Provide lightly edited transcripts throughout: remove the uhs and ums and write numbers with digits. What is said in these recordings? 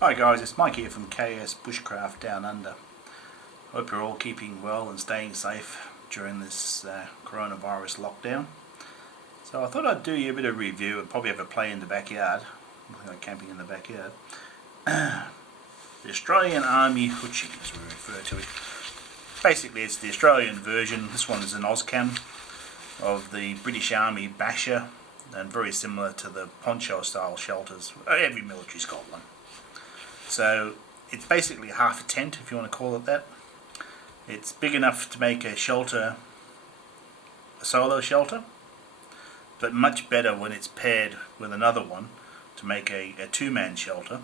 Hi guys, it's Mike here from KS Bushcraft Down Under. Hope you're all keeping well and staying safe during this coronavirus lockdown. So I thought I'd do you a bit of review and probably have a play in the backyard, like camping in the backyard. The Australian Army Hoochie, as we refer to it. Basically it's the Australian version. This one is an Ozcam of the British Army Basher, and very similar to the poncho style shelters. Every military's got one. So it's basically half a tent, if you want to call it that. It's big enough to make a shelter, a solo shelter, but much better when it's paired with another one to make a two-man shelter.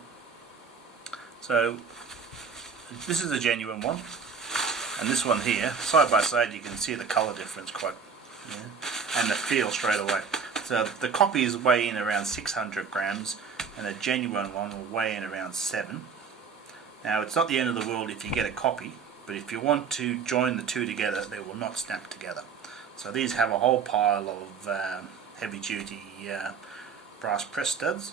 So this is a genuine one, and this one here, side by side, you can see the colour difference and the feel straight away. So the copies weigh in around 600 grams, and a genuine one will weigh in around 7. Now it's not the end of the world if you get a copy, but if you want to join the two together, they will not snap together. So these have a whole pile of heavy duty brass press studs,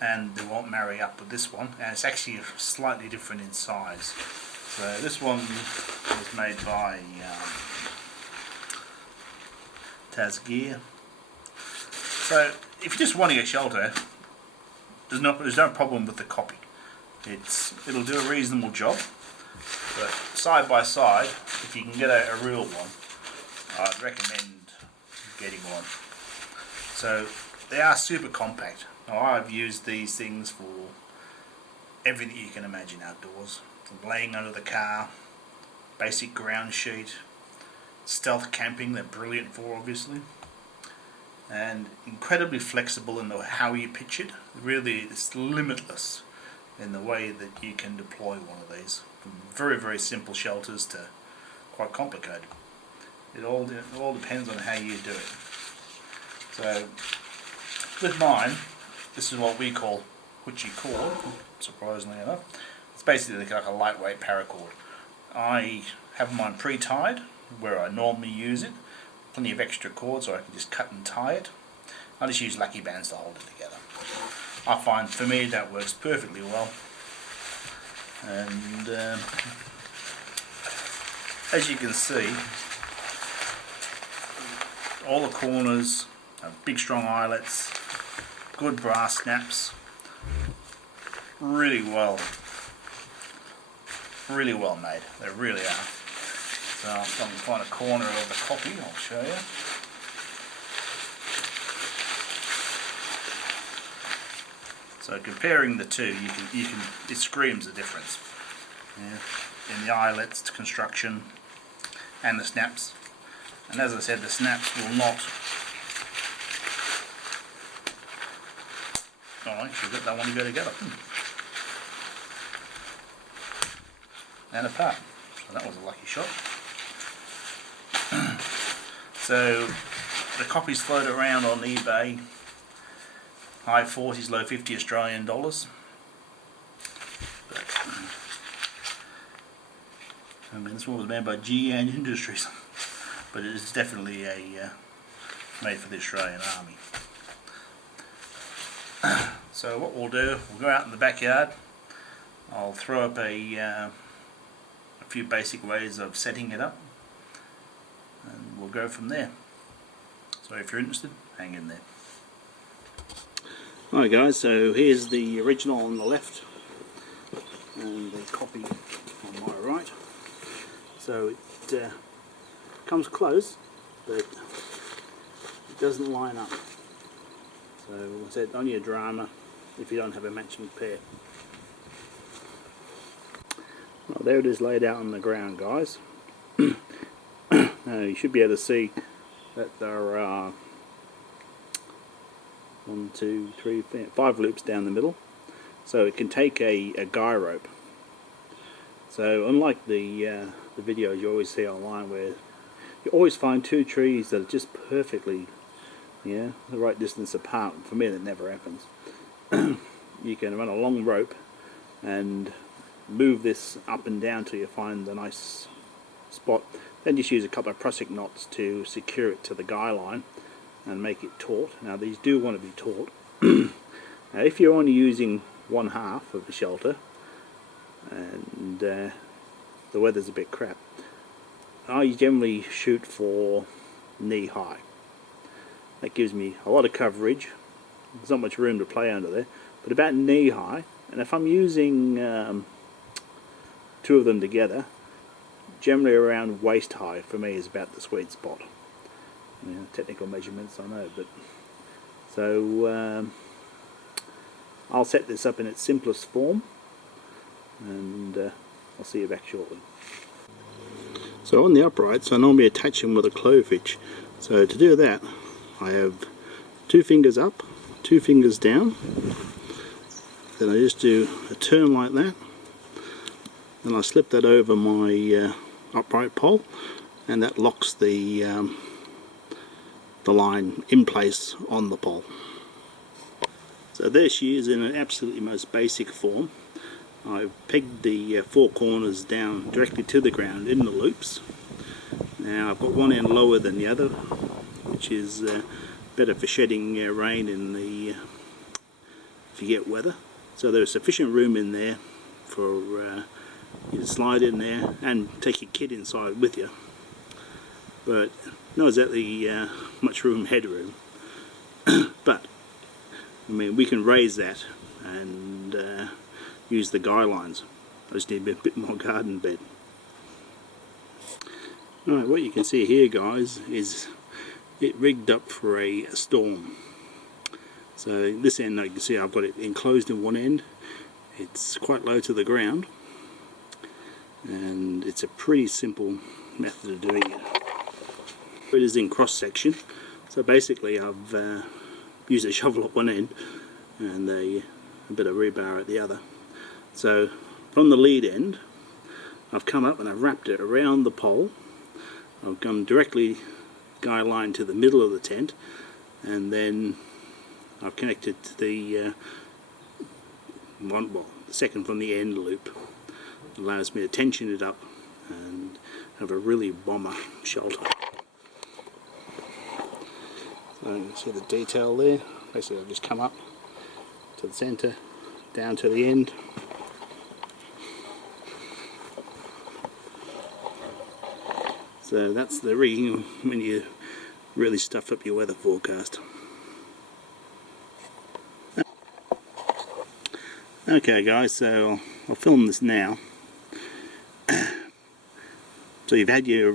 and they won't marry up with this one, and it's actually slightly different in size. So this one was made by Gear. So if you're just wanting a shelter, there's no problem with the copy. It'll do a reasonable job, but side by side, if you can get a real one, I'd recommend getting one. So they are super compact. Now I've used these things for everything you can imagine outdoors, from laying under the car, basic ground sheet, stealth camping, they're brilliant for obviously, and incredibly flexible in how you pitch it. Really, it's limitless in the way that you can deploy one of these, from very, very simple shelters to quite complicated. It all depends on how you do it. So with mine, this is what we call Hoochie cord, surprisingly enough. It's basically like a lightweight paracord. I have mine pre-tied where I normally use it. Plenty of extra cord so I can just cut and tie it. I just use lucky bands to hold it together. I find for me that works perfectly well, and as you can see, all the corners have big strong eyelets, good brass snaps, really well made, they really are. So if I can find a corner of the copy, I'll show you. So comparing the two, it screams the difference. Yeah, in the eyelets, construction, and the snaps. And as I said, the snaps will not. Oh, actually, got that one to go together. And apart. So that was a lucky shot. So the copies float around on eBay, high 40s, low 50 Australian dollars. But, I mean, this one was made by GN Industries, but it is definitely made for the Australian Army. So what we'll do, we'll go out in the backyard. I'll throw up a few basic ways of setting it up, and we'll go from there. So if you're interested, hang in there. Alright guys, so here's the original on the left and the copy on my right. So it comes close, but it doesn't line up. So I said only a drama if you don't have a matching pair. Well, there it is laid out on the ground, guys. Now you should be able to see that there are 1, 2, 3, 4, 5 loops down the middle, so it can take a guy rope. So unlike the videos you always see online where you always find two trees that are just perfectly the right distance apart, for me that never happens. You can run a long rope and move this up and down till you find a nice spot, then just use a couple of prusik knots to secure it to the guy line and make it taut. Now these do want to be taut. Now if you're only using one half of a shelter, and the weather's a bit crap. I generally shoot for knee high. That gives me a lot of coverage. There's not much room to play under there, but about knee high. And if I'm using two of them together, generally around waist high for me is about the sweet spot. You know, technical measurements, I know, but so I'll set this up in its simplest form, and I'll see you back shortly. So on the uprights, I normally attach them with a clove hitch. So to do that, I have 2 fingers up, 2 fingers down. Then I just do a turn like that. Then I slip that over my upright pole, and that locks the line in place on the pole. So there she is in an absolutely most basic form. I've pegged the 4 corners down directly to the ground in the loops. Now I've got one end lower than the other, which is better for shedding rain in the forget weather. So there's sufficient room in there for you to slide in there and take your kit inside with you, but not exactly much room, headroom. But I mean, we can raise that and use the guy lines. I just need a bit more garden bed. Alright, what you can see here, guys, is it rigged up for a storm. So this end, you can see I've got it enclosed in one end. It's quite low to the ground, and it's a pretty simple method of doing it. It is in cross section, so basically I've used a shovel at one end and a bit of rebar at the other. So from the lead end, I've come up and I've wrapped it around the pole. I've gone directly guy line to the middle of the tent, and then I've connected to the the second from the end loop. It allows me to tension it up and have a really bomber shelter. So you can see the detail there. Basically I've just come up to the centre, down to the end. So that's the rigging when you really stuff up your weather forecast. Okay guys, so I'll film this now. So you've had your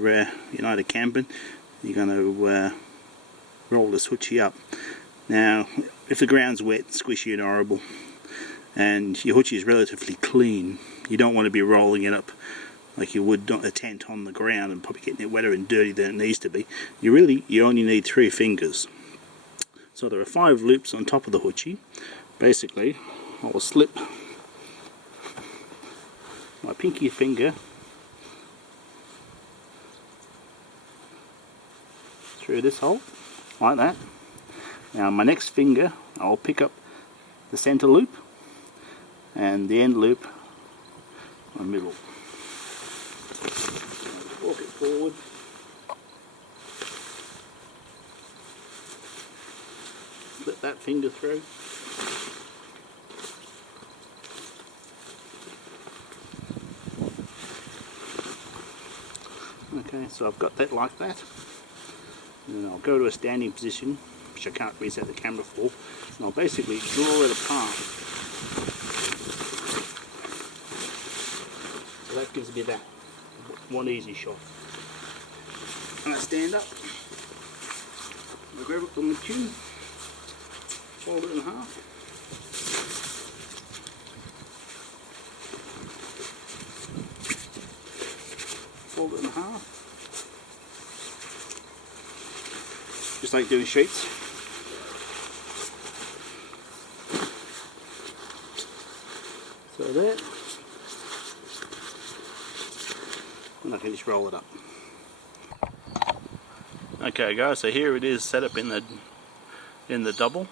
night of camping. You're going to roll this hoochie up. Now if the ground's wet, squishy and horrible, and your hoochie is relatively clean, you don't want to be rolling it up like you would a tent on the ground and probably getting it wetter and dirty than it needs to be. You only need 3 fingers. So there are 5 loops on top of the hoochie. Basically I will slip my pinky finger through this hole like that. Now my next finger I'll pick up the center loop and the end loop on the middle. Walk it forward. Slip that finger through. Okay, so I've got that like that. And then I'll go to a standing position, which I can't reset the camera for, and I'll basically draw it apart. So that gives me that one easy shot. And I stand up, I grab it from the tube, fold it in half, fold it in half, just like doing sheets. So there, and I can just roll it up. Okay guys, so here it is set up in the double.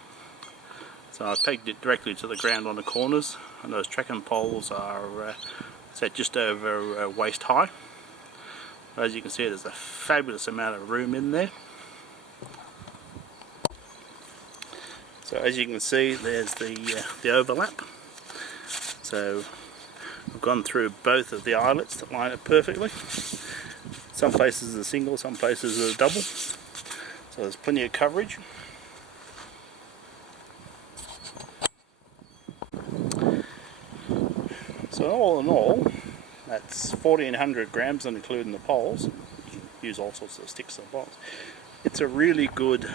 So I've pegged it directly to the ground on the corners, and those tracking poles are set just over waist high. As you can see, there's a fabulous amount of room in there. So as you can see, there's the overlap. So I've gone through both of the eyelets that line it perfectly. Some places are single, some places are double, so there's plenty of coverage. So all in all, that's 1400 grams, not including the poles. You can use all sorts of sticks and poles. It's a really good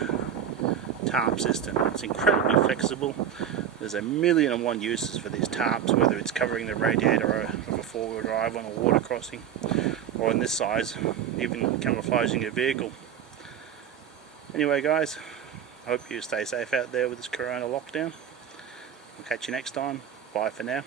tarp system. It's incredibly flexible. There's 1,000,001 uses for these tarps, whether it's covering the radiator of a four-wheel drive on a water crossing, or in this size, even camouflaging a vehicle. Anyway guys, I hope you stay safe out there with this corona lockdown. We'll catch you next time. Bye for now.